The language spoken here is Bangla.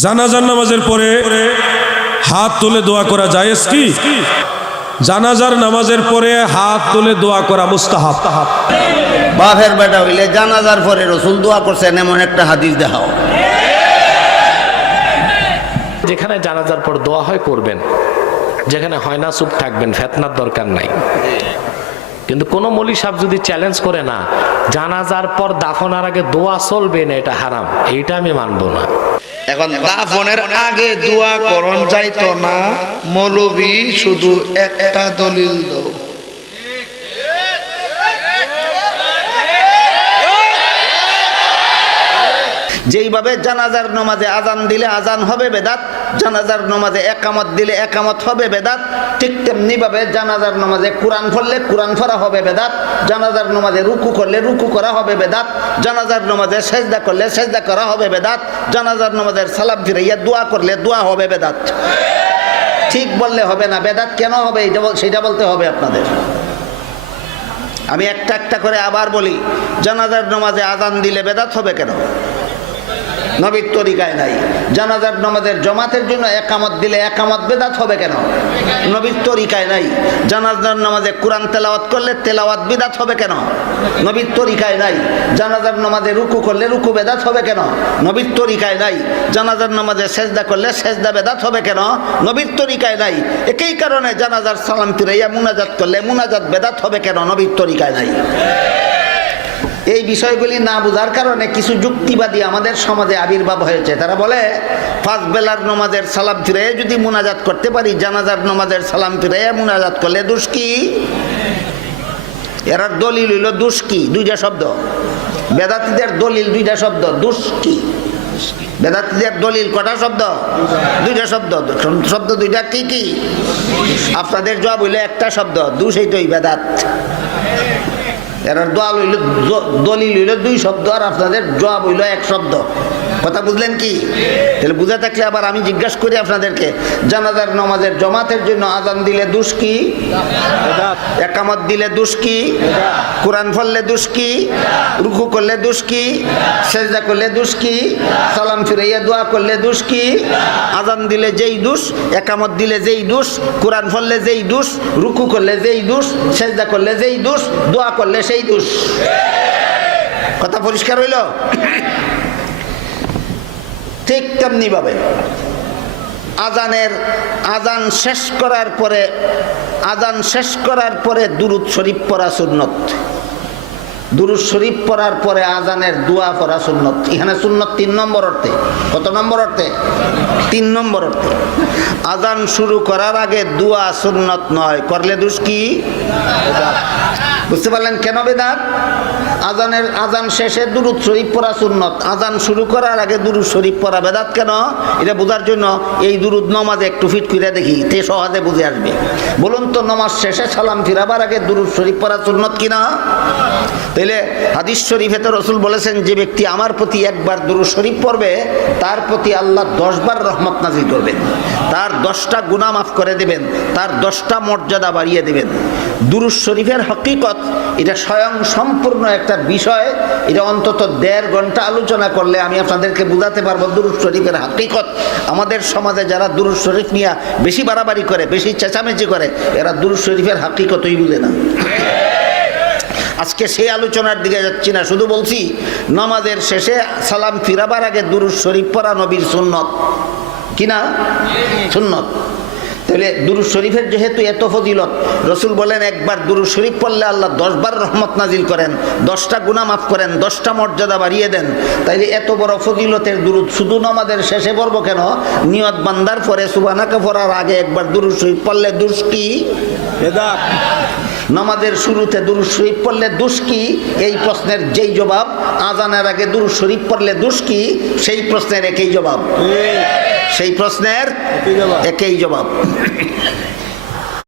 জানাজার নামাজের পরে হাত তুলে দোয়া করা জায়েজ কি? জানাজার নামাজের পরে হাত তুলে দোয়া করা মুস্তাহাব। বাপের বেটা হইলে জানাজার পরে রসুল দোয়া করছেন এমন একটা হাদিস দেখাও। যেখানে জানাজার পর দোয়া হয় করবেন। যেখানে হয় না চুপ থাকবেন ফেতনার দরকার নাই। কিন্তু কোন মলি সাহেব যদি চ্যালেঞ্জ করে না, জানাজার পর দাফনার আগে দোয়া চলবে না, এটা হারাম। এইটা আমি মানবো না। এখন দাফনের আগে দোয়া করণ যাইতো না, মৌলবি শুধু একটা দলিল দাও। যেইভাবে জানাজার নমাজে আজান দিলে আজান হবে বেদাত, জানাজার নমাজে একামত দিলে একামত হবে বেদাত, ঠিক তেমনি ভাবে জানাজার নমাজে কোরআন পড়লে কোরআন পড়া হবে বেদাত, জানাজার নমাজে রুকু করলে রুকু করা হবে বেদাত, জানাজার নমাজে সেজদা করলে সেজদা করা হবে বেদাত, জানাজার নমাজের সালাম ফিরাইয়া দোয়া করলে দোয়া হবে বেদাত। ঠিক বললে হবে না, বেদাত কেন হবে সেটা বলতে হবে আপনাদের। আমি একটা একটা করে আবার বলি, জানাজার নমাজে আজান দিলে বেদাত হবে কেন? নবীর তরিকায় নাই। জানাজার নামাজের জমাতের জন্য একামত দিলে একামত বেদাত হবে কেন? নবীর তরিকায় নাই। জানাজার নামাজে কোরআন তেলাওয়াত করলে তেলাওয়াত বেদাত হবে কেন? নবীর তরিকায় নাই। জানাজার নামাজে রুকু করলে রুকু বেদাত হবে কেন? নবীর তরিকায় নাই। জানাজার নামাজে সেজদা করলে সেজদা বেদাত হবে কেন? নবীর তরিকায় নাই। একই কারণে জানাজার সালাম ফিরাইয়া মুনাজাত করলে মুনাজাত বেদাত হবে কেন? নবীর তরিকায় নাই। এই বিষয়গুলি না বোঝার কারণে কিছু যুক্তিবাদী আমাদের সমাজে আবির্ভাব হয়েছে। তারা বলে পাঁচ বেলার নমাজের সালাম ফিরে যদি মোনাজাত করতে পারি, জানাজার নমাজের সালাম ফিরে মোনাজাত করলে দুষ কি? এরা দলিল হইল দুষ কি? দুইটা শব্দ। বেদাতিদের দলিল দুইটা শব্দ, দুষ কি? বেদাতিদের দলিল কটা শব্দ? দুইটা শব্দ। শব্দ দুইটা কি কি? আপনাদের জবাব হইল একটা শব্দ, দুষ এইটাই বেদাত। এরা দোয়াল হইল দলিল হইল দুই শব্দ আর আপনাদের জবাব হইল এক শব্দ। কথা বুঝলেন কি? তাহলে বুঝে থাকলে আবার আমি জিজ্ঞাসা করি আপনাদেরকে, জানাজার নমাজের জমাতের জন্য আজান দিলে দুষ কি? একামত দিলে দুষ কি? কোরআন ফললে দুষ কি? রুকু করলে দুষ কি? সেজদা করলে দুষ কি? সালাম ফিরাইয়া দোয়া করলে দুষ কি? আজান দিলে যেই দুষ, একামত দিলে যেই দুষ, কোরআন ফললে যেই দুষ, রুকু করলে যেই দুষ, সেজদা করলে যেই দুষ, দোয়া করলে সেই দুষ। কথা পরিষ্কার হইল? ঠিক তেমনি ভাবে আজানের, আজান শেষ করার পরে, আজান শেষ করার পরে দুরুদ শরীফ পড়া সুন্নত। দুরুদ শরীফ পড়ার পরে আজানের দোয়া পড়া সুন্নত। এখানে সুন্নত তিন নম্বর অর্থে। কত নম্বর অর্থে? তিন নম্বর অর্থে। আজান শুরু করার আগে দোয়া সুন্নত নয়। করলে দুষ কি? বুঝতে পারলেন কেন বেদাত? আজানের, আজান শেষে দুরুদ শরীফ পড়া সুন্নত। আজান শুরু করার আগে দুরুদ শরীফ পড়া বেদাত কেন? এটা বোঝার জন্য এই দুরুদ নমাজে একটু ফিট করে দেখি, তে সহজে বুঝে আসবে। বলুন তো নমাজ শেষে সালাম ফিরাবার আগে দুরুদ শরীফ পড়া সুন্নত কিনা? তাইলে হাদিস শরীফে তো রসুল বলেছেন, যে ব্যক্তি আমার প্রতি একবার দুরুদ শরীফ পড়বে, তার প্রতি আল্লাহ দশবার রহমত নাজিল করবেন। তার দশটা গুনাহ মাফ করে দেবেন, তার দশটা মর্যাদা বাড়িয়ে দেবেন। দুরুদ শরীফের হকিকত এটা স্বয়ং সম্পূর্ণ একটা বিষয়। এটা অন্তত দেড় ঘণ্টা আলোচনা করলে আমি আপনাদেরকে বুঝাতে পারব দুরুদ শরীফের হকিকত। আমাদের সমাজে যারা দুরুদ শরীফ নিয়ে বেশি বাড়াবাড়ি করে, বেশি চেঁচামেচি করে, এরা দুরুদ শরীফের হকিকতই বুঝে না। আজকে সেই আলোচনার দিকে যাচ্ছি না, শুধু বলছি, নামাজের শেষে সালাম ফিরাবার আগে দুরুদ শরীফ পড়া নবীর সুন্নত। কিনা সুন্নত। তাহলে দুরু শরীফের যেহেতু এত ফজিলত, রসুল বলেন, একবার দুরু শরীফ পড়লে আল্লাহ দশবার রহমত নাজিল করেন, দশটা গুণা মাফ করেন, দশটা মর্যাদা বাড়িয়ে দেন। তাইলে এত বড় ফজিলতের দুরুদ শুধু নামাদের শেষে পর্ব কেন? নিয়ত বান্দার পরে সুবানাকে পড়ার আগে একবার দুরু শরীফ পড়লে দুষ্টি নামাজের শুরুতে দুরুদ শরীফ পড়লে দুষ কি? এই প্রশ্নের যেই জবাব। আজানের আগে দুরুদ শরীফ পড়লে দুষ কি? সেই প্রশ্নের একই জবাব। সেই প্রশ্নের একই জবাব।